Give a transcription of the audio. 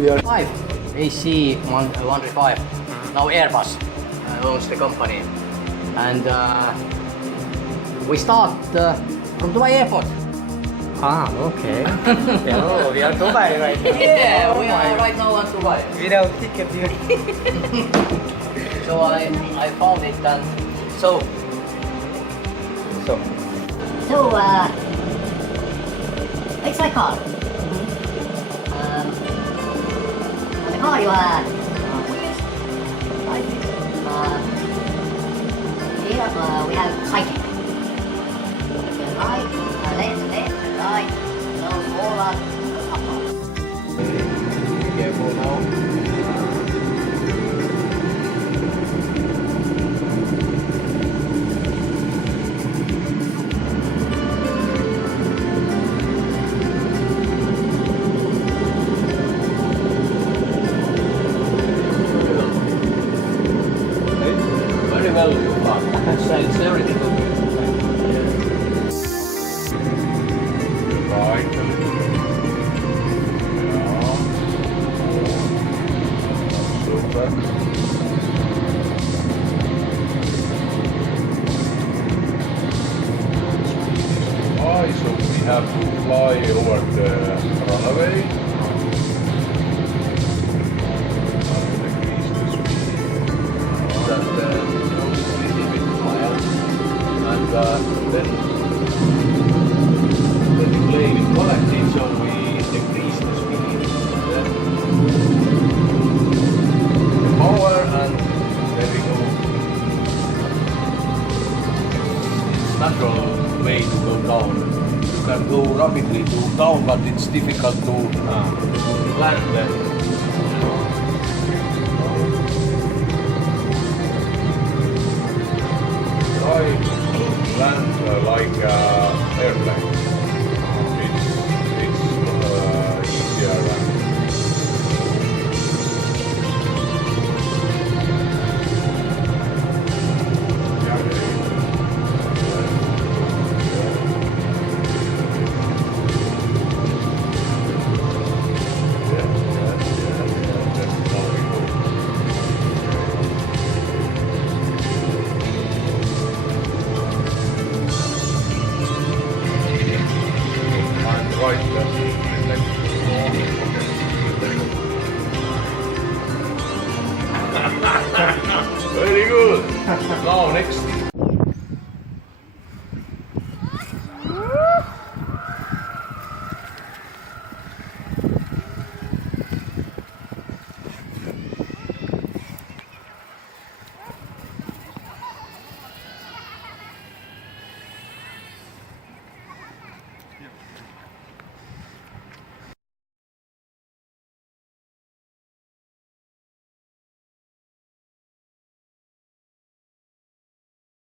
We are 5 AC-135. Now Airbus owns the company. And we start from Dubai Airport. okay. Oh, we are Dubai right now. Yeah, we are right now on Dubai. Without ticket, So I found it and so So, it's my car. On the car you have wheels, side wheels. Here we have cycling. Right, left, right, goes forward, goes upward. be careful now. Very well, it's everything okay. Right. Ja. Super. High, so we have to fly over the runway. And decrease the speed. That goes a little bit mild. And then the plane is collected, so we decrease the speed. Then the power, and there we go. It's natural way to go down. You can go rapidly to down, but it's difficult to land then. I land like airplane. It's easier than Very good. Now next